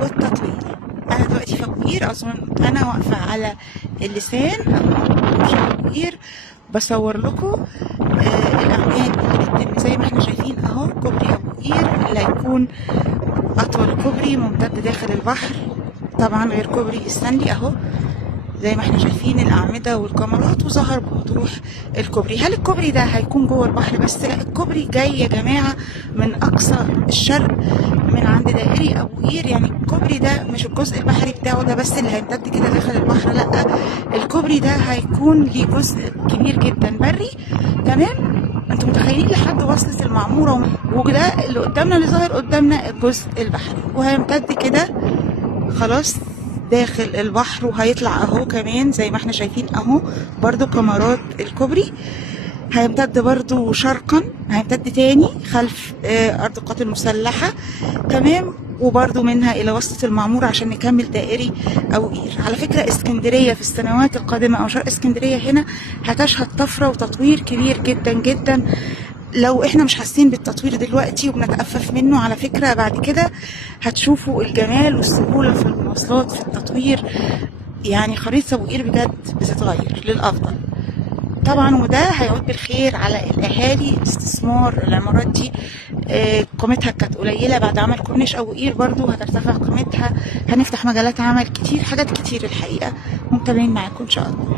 والتطوير. انا دلوقتي في ابو قير، اظن انا واقفه على اللسان او مش ابو قير، بصور لكم الاعمال اللي بتتم. زي ما احنا شايفين اهو كوبري ابو قير اللي هيكون اطول كوبري ممتد داخل البحر، طبعا غير كوبري السندي اهو. زي ما احنا شايفين الاعمده والكاميرات، وظهر بوضوح الكوبري. هل الكوبري ده هيكون جوه البحر بس؟ لا، الكوبري جاي يا جماعه من اقصى الشرق، من عند دائري ابو قير. يعني الكوبري ده مش الجزء البحري بتاعه ده بس اللي هيمتد كده داخل البحر، لا، الكوبري ده هيكون ليه جزء كبير جدا بري. تمام، انتوا متخيلين لحد وصلة المعمورة، وده اللي قدامنا اللي ظاهر قدامنا الجزء البحري، وهيمتد كده خلاص داخل البحر، وهيطلع اهو كمان زي ما احنا شايفين اهو برضو كاميرات الكوبري. هيمتد برضو شرقا، هيمتد تاني خلف ارض القوات المسلحة. تمام، وبرضو منها الى وسط المعمور عشان نكمل دائري او قير. على فكرة اسكندرية في السنوات القادمة او شرق اسكندرية هنا هتشهد طفرة وتطوير كبير جدا جدا. لو احنا مش حاسين بالتطوير دلوقتي وبنتأفف منه، على فكرة بعد كده هتشوفوا الجمال والسهولة في المواصلات في التطوير. يعني خريطة ابو قير بجد بتتغير للأفضل طبعا، وده هيعود بالخير على الاهالي. استثمار العمارات دي قيمتها كانت قليله، بعد عمل كورنيش ابو قير برضو هترتفع قيمتها، هنفتح مجالات عمل كتير، حاجات كتير الحقيقه. متابعين معاكم ان شاء الله.